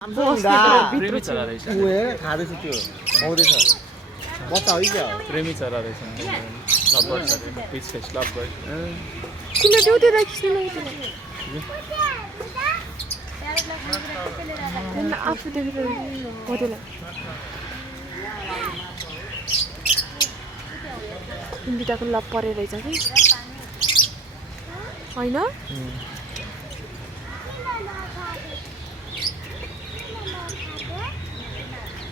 प्रेमी चरा रहेछ खाँदैछ त्यो आउँदैछ बच्चा हो क्या प्रेमी चरा रहेछ लभबर्ड पिच फेस लभबर्ड किन देउदै खिच्नु आफू देखेर हुँदैन इन्डिटाको लभ परेर रहेछ कि होइन